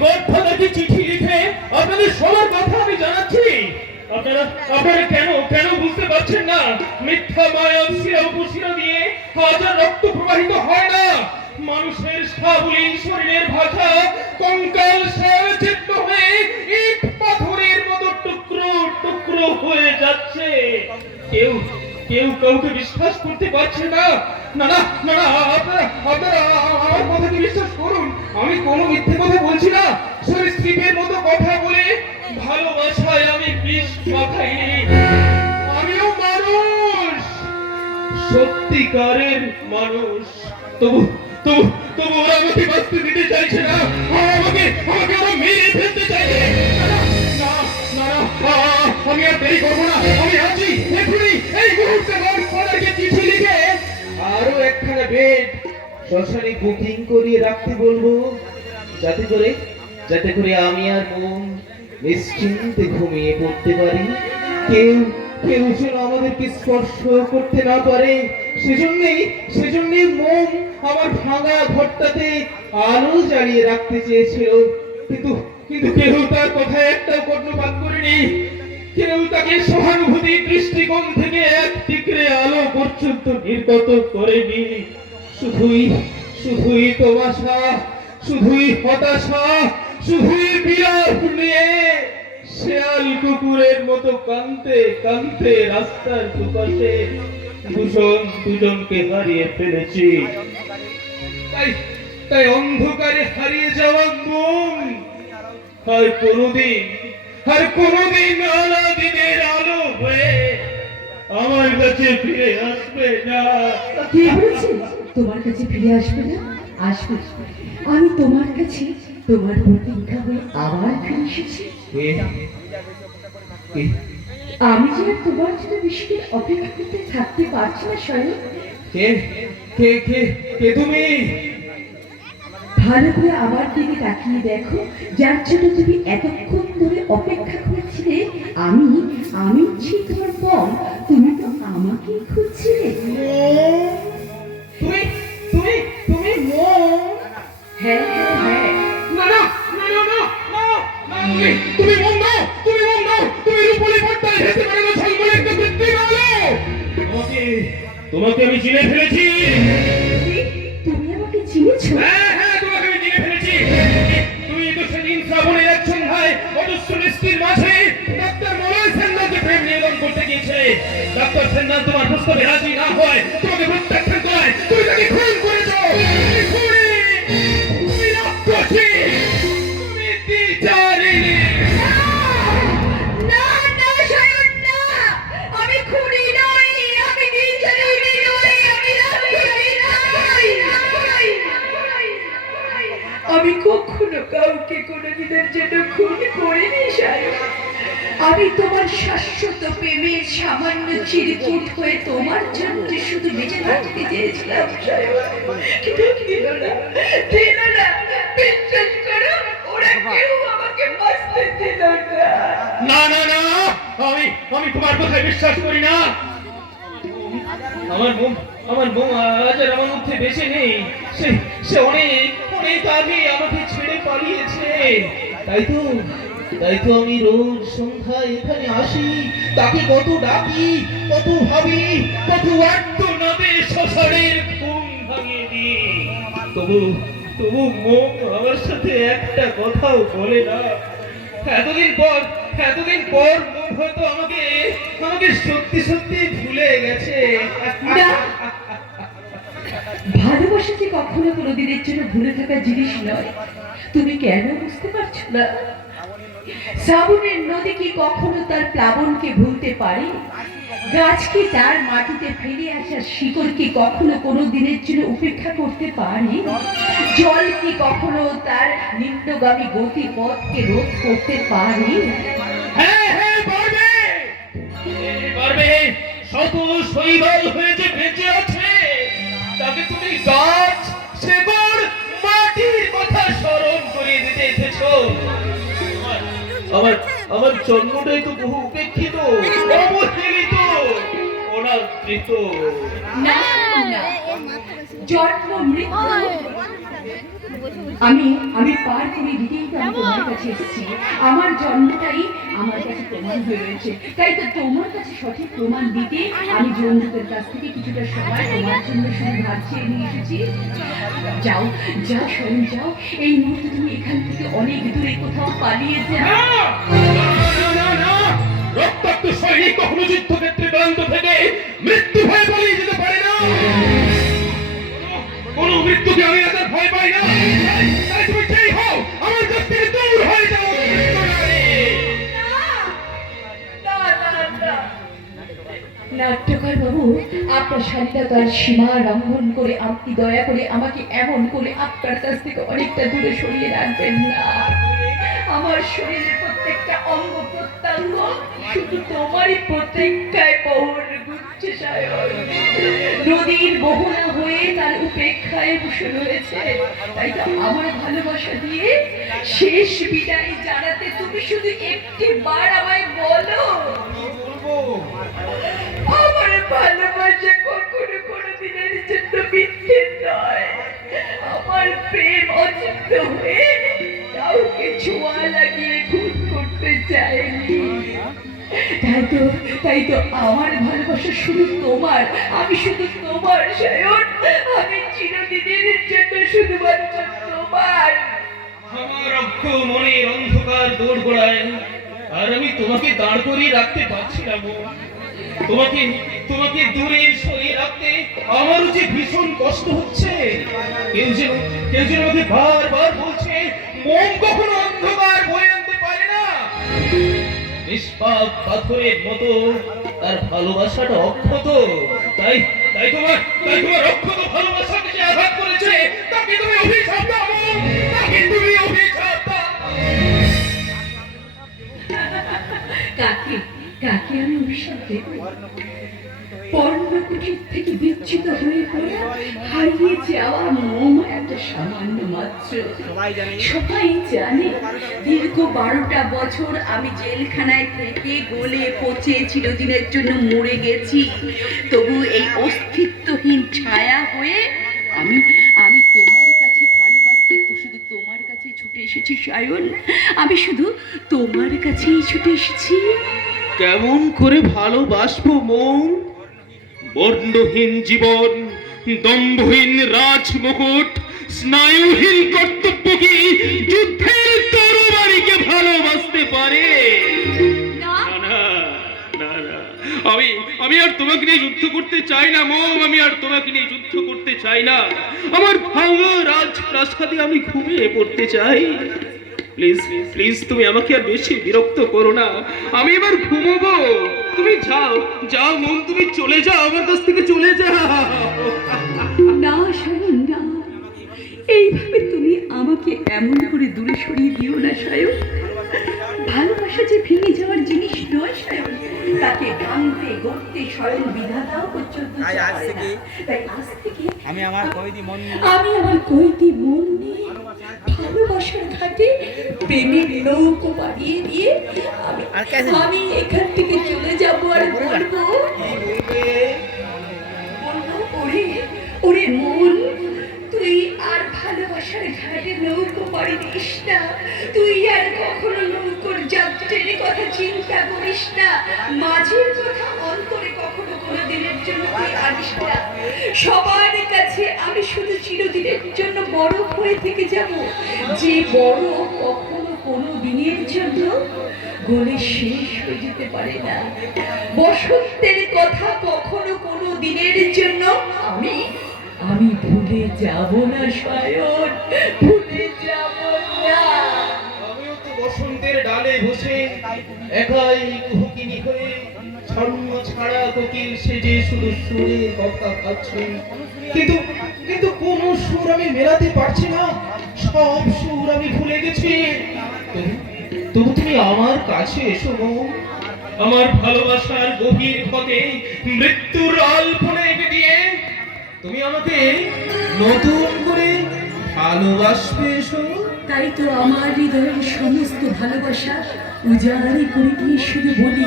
গডফাদারকে চিঠি লিখে আপনাদের সবার কথা আমি জানাচ্ছি। মিথ্যা মায়া শিরা উপশিরা দিয়ে হাজার রক্ত প্রবাহিত হয় না। মানুষের সাবলীল শরীরের ভাষা কঙ্কাল চেত্ত হয়ে ইট পাথরের মতো টুকরো টুকরো হয়ে যাচ্ছে। কেউ কেউ কাউকে বিশ্বাস করতে পারছে না। আমি কোনো মিথ্যে কথা বলছি না। সরীসৃপের মতো কথা বলে ভালোবাসায় আমি আমিও মানুষ। সত্যিকারের মানুষ। তবু তবু তবু ওরা আমাকে বাঁচতে দিতে চাইছে না। আমাকে আমাকে ওরা মেরে ফেলতে চাইছে। আমি আর দেরি করব না। আমি আছি। এখনই আরও একখানা বেড শ্মশানে বুকিং করিয়ে রাখতে বলব। যাতে করে যাতে করে আমি আর মন নিশ্চিন্তে ঘুমিয়ে পড়তে পারি। কেউ কেউ যেন আমাদেরকে স্পর্শ করতে না পারে। সেজন্যই সেজন্যই মন আমার ভাঙা ঘরটাতে আলো জ্বালিয়ে রাখতে চেয়েছিল। কিন্তু কিন্তু কেউ তার কথায় একটাও কর্ণপাত করেনি। কেউ তাকে সহানুভূতি দৃষ্টিকোণ থেকে এক টিকরে আলো পর্যন্ত নির্গত করেনি। শুধুই শুধুই তোমাশা শুধুই হতাশা, শুধুই বিরহ নিয়ে শেয়াল কুকুরের মতো কানতে কানতে রাস্তার দুপাশে দুজন দুজনকে হারিয়ে ফেলেছি। তাই তাই অন্ধকারে হারিয়ে যাওয়া মন। আর কোনদিন আর কোনদিন আলা দিনের আলো হয়ে আমার কাছে ফিরে আসবে না। কে বলছে? তোমার কাছে ফিরে আসবে না? আসবে। আমি তোমার কাছে তোমার প্রতীক্ষা হয়ে আবার ফিরে এসেছি? আমি যে তোমার জন্য বেশি অপেক্ষা করতে থাকতে পারছি না স্বয়ং। কে কে কে কে তুমি? ভালো করে আমার দিকে তাকিয়ে দেখো যার জন্য তুমি এতক্ষণ ধরে অপেক্ষা করছিলে আমি আমি ছি তোমার পম তুমি তো আমাকেই খুঁজছিলে। তুমি তুমি তুমি হ্যাঁ হ্যাঁ হ্যাঁ। না না না না তুমি মন দাও তুমি মন দাও তুমি রূপলি পর্দায় হেসে বেড়ানো একটা কৃত্রিম আলো তোমাকে তোমাকে আমি চিনে ফেলেছি। তুমি আমাকে চিনেছো? হ্যাঁ। ডাক্তার সেনদার তোমার প্রস্তাবে রাজি না হয়, তোমাকে প্রত্যাখ্যান করায়। তুমি তাকে খুন সায়ন না আমি কখনো কাউকে কোনোদিনের জন্য খুন করিনি, সায়ন। আমি তোমার শাশ্বত প্রেমের সামান্য চিরকুট হয়ে তোমার জন্য শুধু বেঁচে থাকতে চেয়েছিলাম কিন্তু দিল না দিল না। বিশ্বাস করো ওরা কেউ আমাকে বাঁচতে দিল না। না না না আমি আমি তোমার কথায় বিশ্বাস করি না। আমার বোন আমার বোন আজ আর আমার মধ্যে বেঁচে নেই। সে সে অনেক অনেক আগে আমাকে ছেড়ে পালিয়েছে। তাই তো তাই তো আমি রোজ সন্ধ্যায় এখানে আসি। তাকে কত ডাকি, কত ভাবি, কত নদে শ্মশানের ঘুম ভাঙিয়ে দিই। তবু তবু মন আমার সাথে একটা কথাও বলে না। এতদিন পর এতদিন পর মন হয়তো আমাকে আমাকে সত্যি সত্যি ভুলে গেছে। ভালোবাসা যে কখনো কোনো দিনের জন্য ভুলে থাকা জিনিস নয়? তুমি কেন বুঝতে পারছ না? শ্রাবণের নদী কি কখনো তার প্লাবনকে ভুলতে পারে? গাছ কি তার মাটিতে ফেলে আসা শিকড় কি কখনো কোনো দিনের জন্য উপেক্ষা করতে পারে? জল কি কখনো তার নিম্নগামী গতি পথকে রোধ করতে পারে? হ্যাঁ হ্যাঁ গাছ, শেকড়, মাটির কথা স্মরণ করিয়ে দিতে এসেছ। আমার- আমার জন্মটাই তো বহু উপেক্ষিত অবহেলিত অনাদৃত না জন্ম মৃত্যু আমি আমি পার করে দিতেই তো আমি তোমার কাছে এসেছি। আমার জন্মটাই আমার কাছে প্রমাণ হয়ে রয়েছে। তাই তো তোমার কাছে সঠিক প্রমাণ দিতে আমি জন্তুদের কাছ থেকে কিছুটা সময় তোমার জন্য শুধু ভাগ চেয়ে নিয়ে এসেছি। যাও যাও স্বয়ং যাও। এই মুহূর্তে তুমি এখান থেকে অনেক দূরে কোথাও পালিয়ে যাও। না! না, না, না! রক্তাক্ত সৈনিক কখনো যুদ্ধক্ষেত্রে ক্লান্ত থেকে মৃত্যু ভয় পালিয়ে যেতে পারে না। কোনো- মৃত্যুকে আমি এত ভয় পাই না। নাট্যকার বাবু, আপনার স্বাধীনতার সীমা লঙ্ঘন করে আপনি দয়া করে আমাকে এমন করে আপনার কাছ থেকে অনেকটা দূরে সরিয়ে রাখবেন না। আমার শরীরের প্রত্যেকটা অঙ্গ প্রত্যঙ্গ শুধু তোমারই প্রত্যেকটায় সায়ন নদীর মোহনা হয়ে তার উপেক্ষায় বসে রয়েছে। তাই তো আমার ভালোবাসা দিয়ে শেষ বিদায় জানাতে তুমি শুধু একটি বার আমায় বলো। আমার ভালোবাসা কখনো কোনো দিনের জন্য মিথ্যে নয়। আমার প্রেম অচিন্ত হয়ে কাউকে ছোঁয়া লাগিয়ে খুন করতে চাইনি। তাই তো তাই তো আমার ভালোবাসা শুধু তোমার, আমি শুধু তোমার, সায়ন। আমি চিরদিনের জন্য শুধুমাত্র তোমার। আমার অক্ষ মনের অন্ধকার দৌড় গোড়ায়, আর আমি তোমাকে দাঁড় করিয়ে রাখতে পারছি তোমাকে তোমাকে দূরে সরিয়ে রাখতে আমারও যে ভীষণ কষ্ট হচ্ছে, কেউ যেন কেউ যেন আমাকে বারবার বলছে, মন কখনো অন্ধকার বয়ে নিষ্পাপ পাথরের মতো, তার ভালোবাসাটা অক্ষত। তাই তাই তোমার তাই তোমার অক্ষত ভালোবাসাকে যে আঘাত করেছে। তাকে তুমি অভিশাপ দাও। তাকে তুমি অভিশাপ কাকে আমি অভিশাপ দেব। পর্ণকুটির থেকে বিচ্ছুত হয়ে পড়া হারিয়ে যাওয়া একটা সামান্য মাত্র। সবাই জানে। দীর্ঘ বারোটা বছর আমি জেলখানায় থেকে গলে পচে চিরদিনের জন্য মরে গেছি। তবু এই অস্তিত্বহীন ছায়া হয়ে আমি আমি তোমার কাছে ভালোবাসতে তো শুধু তোমার কাছেই ছুটে এসেছি সায়ন। আমি শুধু তোমার কাছেই ছুটে এসেছি। কেমন করে ভালোবাসবো মন? বর্ণহীন জীবন দম্ভহীন রাজমুকুট স্নায়ুহীন কর্তব্য কি যুদ্ধের তরবারিকে ভালোবাসতে পারে। না। না না না আমি আমি আর তোমাকে নিয়ে যুদ্ধ করতে চাই না মম। আমি আর তোমাকে নিয়ে যুদ্ধ করতে চাই না। আমার ভাঙা রাজপ্রাসাদে আমি ঘুমিয়ে পড়তে চাই। প্লিজ প্লিজ তুমি আমাকে আর বেশি বিরক্ত করো না। আমি এবার ঘুমোবো। তুমি যাও যাও মন তুমি চলে যাও আমার কাছ থেকে চলে যাও। না সায়ন না। এইভাবে তুমি আমাকে এমন করে দূরে সরিয়ে দিও না সায়ন। ভালোবাসা যে ভেঙে যাওয়ার জিনিস নয় সায়ন। তাকে ভাঙতে গড়তে স্বয়ং বিধাতাও পর্যন্ত তাই আজ থেকে- আমি আমার কয়েদি মন আমি আমার কৈতি মন নিয়ে ভালোবাসার ঘাটে প্রেমের নৌকো বাড়িয়ে দিয়ে আমি? আমি এখান থেকে চলে যাব আর বলব বলব ওরে ওরে মন তুই আর ভালোবাসার ঘাটে নৌকো পাড়ি দিস না। তুই আর কখনো নৌকোর যাত্রীর কথা চিন্তা করিস না। মাঝির কথা অন্তরে কখনো কোনো দিনের জন্য তুই আনিস না। সবার কাছে আমি শুধু চিরদিনের জন্য বড় হয়ে থেকে যাব। যে বড় কখনো কোনো দিনের জন্য গলে শেষ হয়ে যেতে পারে না। বসন্তের কথা কখনো কোনো দিনের জন্য আমি আমি ভুলে যাব না, সায়ন, ভুলে যাব না। আমিও তো বসন্তের ডালে বসে একাই কুহুকিনি হয়ে ছন্ন ছাড়া কোকিল সেজে শুধু সুরে কথা ভাবছি কিন্তু কিন্তু কোন সুর আমি মেলাতে পারছি না, সব সুর আমি ভুলে গেছি। তবু তুমি আমার কাছে এসো। আমার ভালোবাসার গভীর ক্ষতে মৃত্যুর অল্পনে এঁকে দিয়ে তুমি আমাকে নতুন করে ভালোবাসবে তাই তো আমার হৃদয়ের সমস্ত ভালোবাসা উজাড়ি করে শুধু বলি?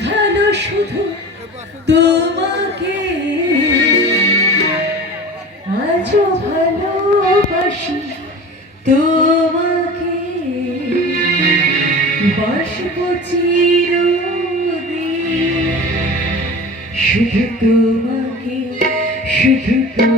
ভালো শুধু তোমাকে। আজ আজও ভালোবাসি তোমাকে। শুধু তোমাকে শুধু তোমাকে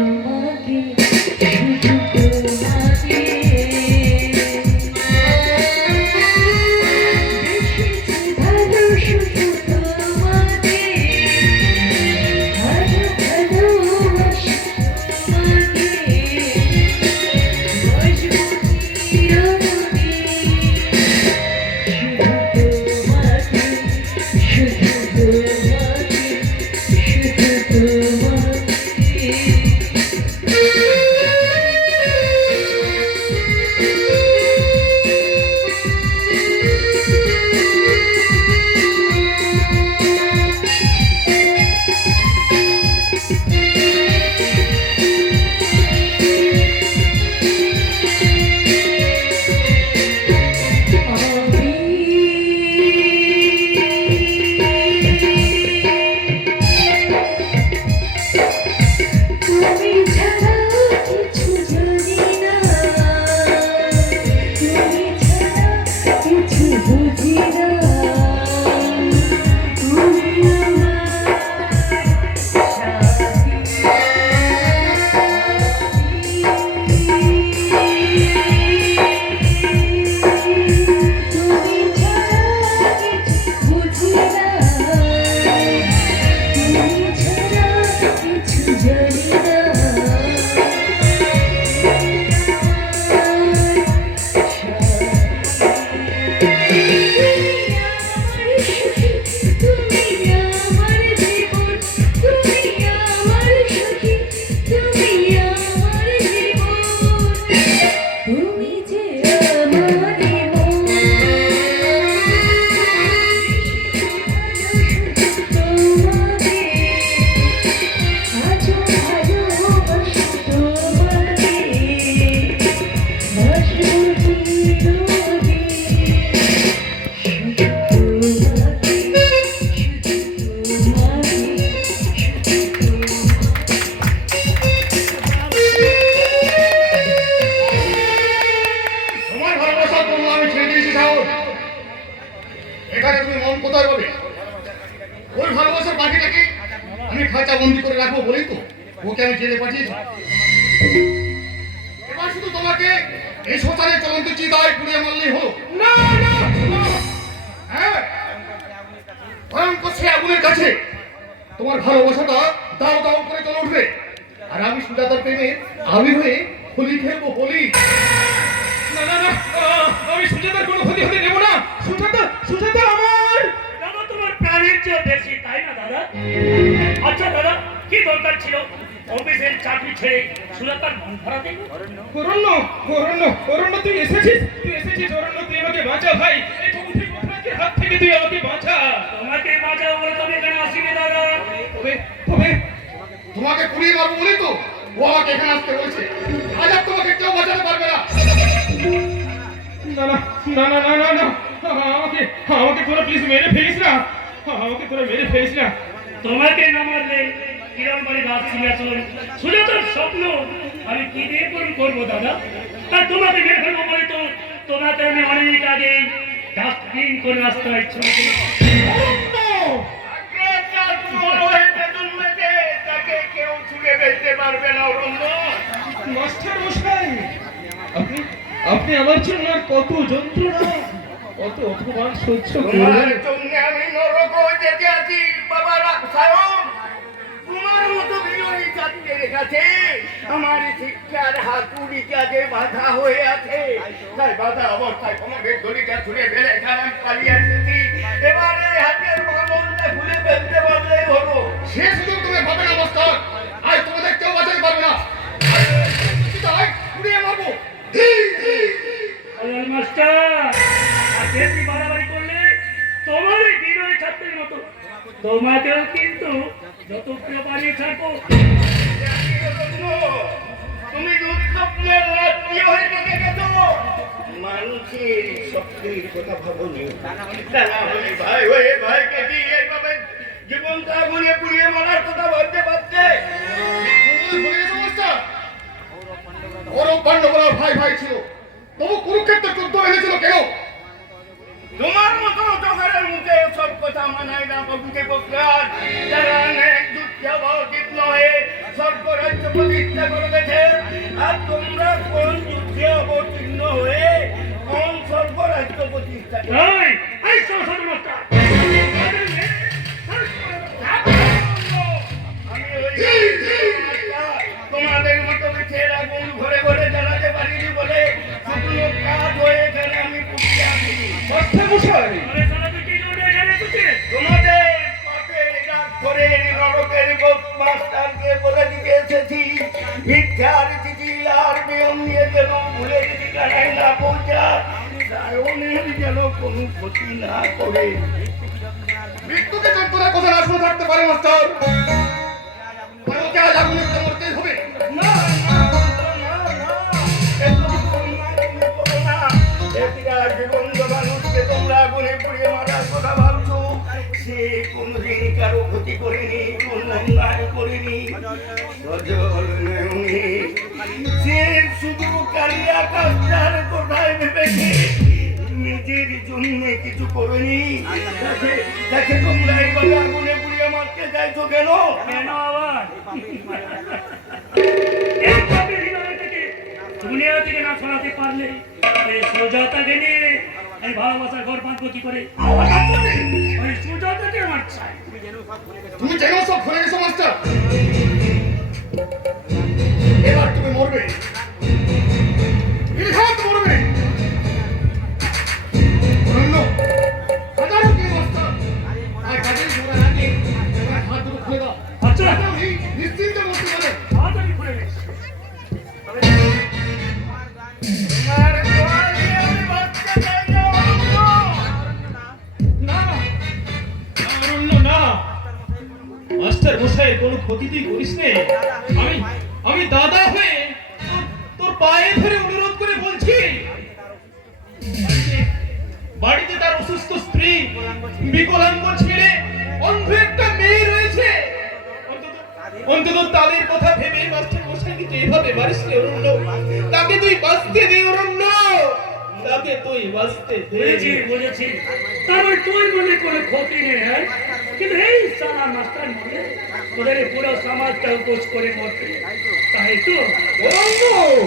পাখিটাকে আমি খাঁচা বন্দি করে রাখব বলেই তো। ওকে আমি জেলে পাঠিয়েছি। এবার শুধু তোমাকে এই শ্মশানে চলন্ত চিতায় পুড়িয়ে মারলেই হলো। না। হ্যাঁ? ভয়ঙ্কর সে আগুনের কাছে তোমার ভালোবাসাটা দাও দাও করে চলে উঠবে। আর আমি সুজাতার প্রেমে আমি হয়ে হোলি খেলব হোলি না না না আমি সুজাতার কোনো ক্ষতি হতে দেবো না। সুজাতা সুজাতা আমার বাণিজ্য বেশি তাই না দাদা? আচ্ছা দাদা কি দরকার ছিল? অফিসের চাকরি ছেড়ে সুলতার মন ভরাতে অরণ্য অরণ্য অরণ্য তুই এসেছিস? তুই এসেছিস অরণ্য তুই আমাকে বাঁচা ভাই। হাত থেকে তুই আমাকে বাঁচা। তোমাকে বলে এখানে আসিনি দাদা। তবে তবে তোমাকে মারবো তো ও আমাকে এখানে আসতে বলছে। আজ আর তোমাকে কেউ বাঁচাতে পারবে না। না না না না না আমাকে আমাকে তোরা প্লিজ মেরে ফেলিস না। আমাকে তোরা মেরে ফেলিস না। তোমাকে না মারলে কিরম সিংহাসন? সুজাতার স্বপ্ন। আমি কি দিয়ে পূরণ করব দাদা? আর তোমাকে মেরে ফেলব বলে তো তোমাকে আমি অনেক আগে ডাস্টবিন করে রাস্তায় ছুড়ে আপনি আপনি আমার জন্য কত যন্ত্রণা। কত অপমান সহ্য তোমার নরক যেতে আছি বাবা সায়ন। তোমার মতো বিরোধী ছাত্রের কাছে আমার শিক্ষার হাতুড়ি কাজে বাধা হয়ে আছে তাই বাধা অবস্থায় তোমাকে দড়িটা ছুঁড়ে ফেলে এখানে পালিয়ে এসেছি। এবারে হাতের বাবনটা খুলে ফেলতে পারলেই হলো সে সুযোগ তুমি পাবে না মাস্টার। আজ তোমাদের কেউ বাঁচাতে পারবে না। পুড়িয়ে মারবো। মাস্টার তোমাকেও কিন্তু যত পালিয়ে থাকো তুমি দুর্গপ্নের মানুষের শক্তির কথা ভাবনি ভাই হয়ে ভাইকে দিয়ে এইভাবে জীবনটা আগুনে পুড়িয়ে মারার কথা ভাবতে পারছে ওরম পাণ্ডবরা ভাই ভাই ছিল। তবু কুরুক্ষেত্র যুদ্ধ এনেছিল কেউ তোমার মতো জগরের মুখে সব কথা মানায় না প্রভুকে বক্তার যারা অনেক দুঃখ উচিত নয় সর্বরাজ্য প্রতিষ্ঠা করে গেছে আর তোমরা কোন যুদ্ধে অবতীর্ণ হয়ে কোন সর্বরাজ্য প্রতিষ্ঠা তোমাদের মতো ঘরে ঘরে জানাতে পারিনি বলে শুকনো কাজ হয়ে মশাই আরে সারা তুই কি জন্য এখানে এসেছিস তোমাদের পাপের ডাক করে নরকের গোপ মাস্টারকে বলে দিতে এসেছি। ভিক্ষার চিঠিল আর নিয়ম নিয়ে যেন ভুলে ঠিকানায় না পৌঁছা সায়নের যেন কোনো ক্ষতি না করে। মৃত্যুকে যন্ত্রণা কথা না থাকতে পারে মাস্টার? হবে? না না না না সে কোনদিন কারও ক্ষতি করেনি কোন অন্যায় করেনি। সে শুধু কালিয়া কাজটার কোথায় ভেবেছে নিজের জন্য কিছু করেনি। দেখে- তোমরা এইভাবে আগুনে পুড়িয়ে মারতে চাইছো কেন? কেন আবার? এই দুনিয়া থেকে না সরাতে পারলে এই সুজাতাকে নিয়ে এই ভালোবাসার ঘর পান প্রতি করে? ওই সুজাতাকে তুমি যেন সব ভুলে গেছো মাস্টার। এবার তুমি মরবে। মাস্টার মশাই কোনো ক্ষতি তুই করিস নে। আমি আমি দাদা হয়ে তোর- পায়ে ধরে অনুরোধ করে বলছি, বাড়িতে- তার অসুস্থ স্ত্রী বিকলাঙ্গ ছেলে, অন্ধ একটা মেয়ে রয়েছে। অন্তত- তাদের কথা ভেবে মাস্টার মশাই কিন্তু এভাবে মারিস রে অরণ্য। তাকে তুই বাঁচতে দে, অরণ্য। তাকে তুই বাঁচতে বুঝেছি বুঝেছি। তারপর তুই বলে কোনো ক্ষতি নেই হ্যাঁ? কিন্তু এই সারা মাস্টার মনে তোদের পুরো সমাজটা উপোস করে মরতে তাই তো? চুপ!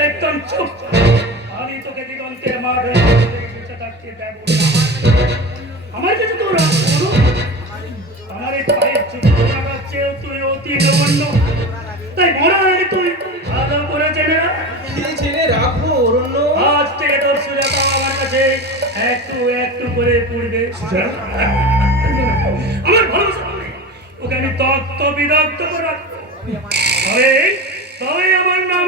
একদম চুপ। আমি তোকে দেব না। আমার কাছে তোর আমার এই পায়ের টাকার চেয়েও তুই অতি নগণ্য। তাই মনে হয় তুই আদা করে জেনে রাখ। জেনে রাখো একটু একটু করে পড়বে। আমার ভরসা ওকে আমি তত্ত্ব বিদগ্ধ করে রাখব। তবে আমার নাম